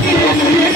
Yeah.